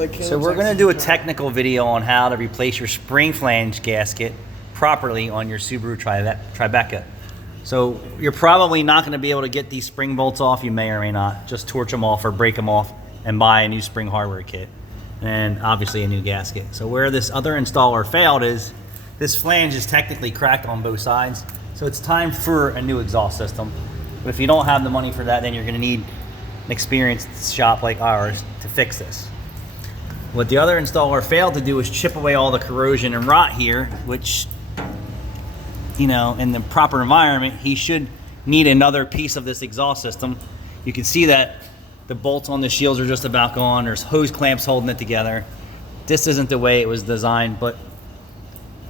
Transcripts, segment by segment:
So we're going to do a technical video on how to replace your spring flange gasket properly on your Subaru Tribeca. So you're probably not going to be able to get these spring bolts off. You may or may not. Just torch them off or break them off and buy a new spring hardware kit. And obviously a new gasket. So where this other installer failed is this flange is technically cracked on both sides. So it's time for a new exhaust system. But if you don't have the money for that, then you're going to need an experienced shop like ours to fix this. What the other installer failed to do is chip away all the corrosion and rot here, which, you know, in the proper environment, he should need another piece of this exhaust system. You can see that the bolts on the shields are just about gone. There's hose clamps holding it together. This isn't the way it was designed, but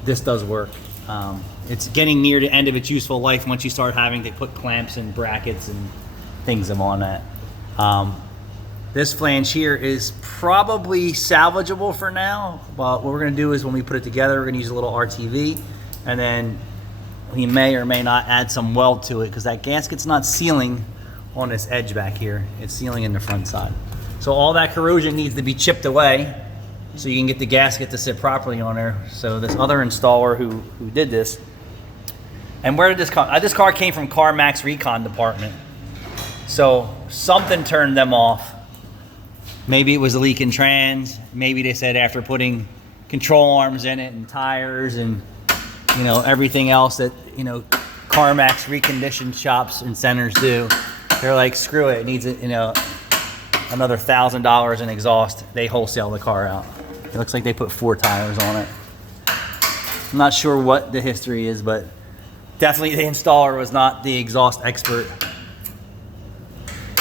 this does work. It's getting near the end of its useful life once you start having to put clamps and brackets and things on that. This flange here is probably salvageable for now, but what we're gonna do is when we put it together, we're gonna use a little RTV, and then we may or may not add some weld to it because that gasket's not sealing on this edge back here. It's sealing in the front side. So all that corrosion needs to be chipped away so you can get the gasket to sit properly on there. So this other installer who did this, and where did this come? This car came from CarMax Recon department. So something turned them off. Maybe it was a leak in trans. Maybe they said after putting control arms in it and tires and, you know, everything else that, you know, CarMax reconditioned shops and centers do, they're like, screw it, it needs, you know, another $1,000 in exhaust. They wholesale the car out. It looks like they put 4 tires on it. I'm not sure what the history is, but definitely the installer was not the exhaust expert.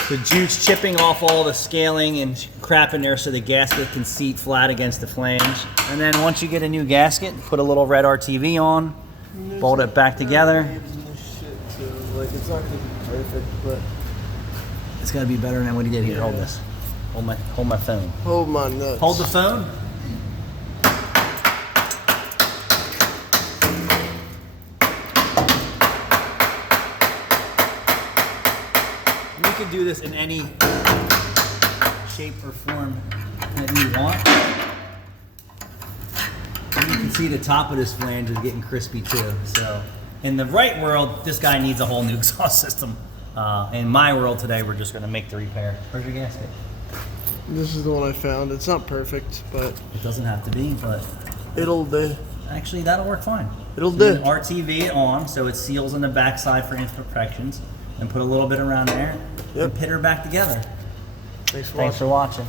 The juice chipping off all the scaling and crap in there so the gasket can seat flat against the flange. And then once you get a new gasket, put a little red RTV on, bolt it back together. Like, it's not gonna be perfect, but it's gotta be better than what he did here. Hold this. Hold my phone. Hold my nuts. Hold the phone. You can do this in any shape or form that you want. And you can see the top of this flange is getting crispy too. So in the right world, this guy needs a whole new exhaust system. In my world today, we're just gonna make the repair. Where's your gasket? This is the one I found. It's not perfect, but it doesn't have to be, but it'll do. Actually, that'll work fine. It'll do. RTV it on so it seals on the backside for imperfections, and put a little bit around there, and pit her back together. Thanks for watching.